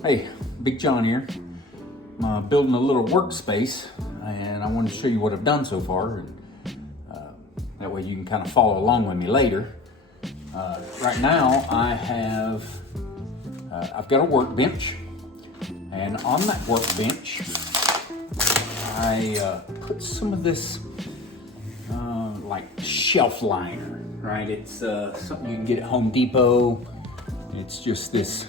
Hey, Big John here. I'm building a little workspace, and I want to show you what I've done so far. That way you can kind of follow along with me later. Right now I've got a workbench, and on that workbench I put some of this like shelf liner, right? It's something you can get at Home Depot. It's just this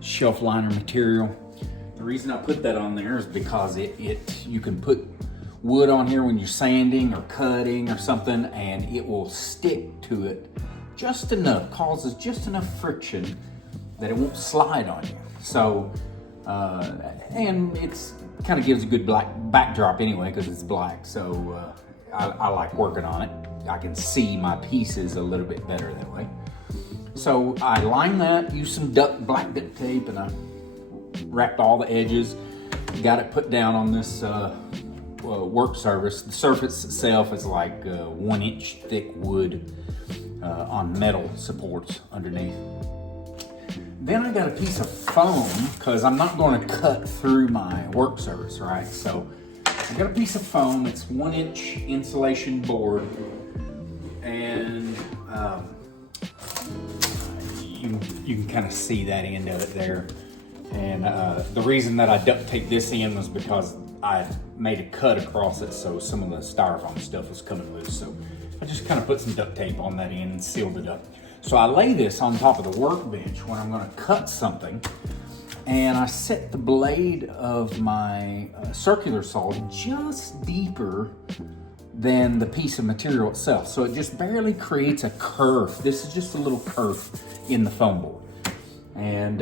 shelf liner material. The reason I put that on there is because you can put wood on here when you're sanding or cutting or something, and it will stick to it just enough, causes just enough friction that it won't slide on you. So, and it's kind of gives a good black backdrop anyway because it's black. So I like working on it. I can see my pieces a little bit better that way. So I lined that, used some black duct tape, and I wrapped all the edges. Got it put down on this work surface. The surface itself is like 1 inch thick wood on metal supports underneath. Then I got a piece of foam because I'm not going to cut through my work surface, right? So I got a piece of foam. It's 1 inch insulation board, and you can kind of see that end of it there. And the reason that I duct taped this in was because I made a cut across it, so some of the styrofoam stuff was coming loose. So I just kind of put some duct tape on that end and sealed it up. So I lay this on top of the workbench when I'm going to cut something, and I set the blade of my circular saw just deeper than the piece of material itself. So it just barely creates a curve. This is just a little curve in the foam board. And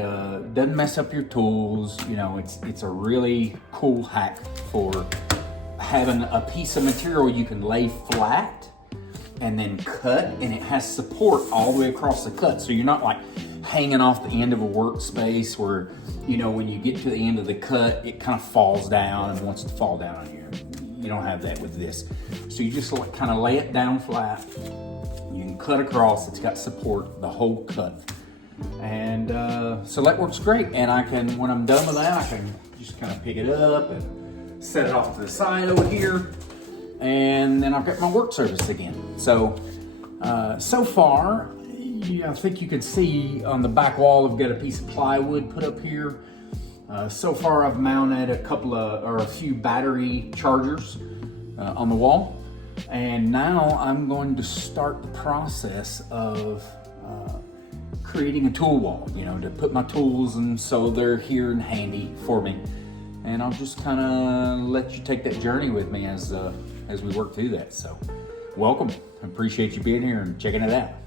doesn't mess up your tools. You know, it's a really cool hack for having a piece of material you can lay flat and then cut, and it has support all the way across the cut. So you're not like hanging off the end of a workspace where, you know, when you get to the end of the cut, it kind of falls down and wants to fall down on you. You don't have that with this. So you just like kind of lay it down flat. You can cut across, it's got support the whole cut. And so that works great. And I can, when I'm done with that, I can just kind of pick it up and set it off to the side over here. And then I've got my work surface again. So, so far, I think you can see on the back wall, I've got a piece of plywood put up here. So far, I've mounted a few battery chargers on the wall. And now I'm going to start the process of creating a tool wall, you know, to put my tools, and so they're here and handy for me. And I'll just kind of let you take that journey with me as we work through that. So welcome. I appreciate you being here and checking it out.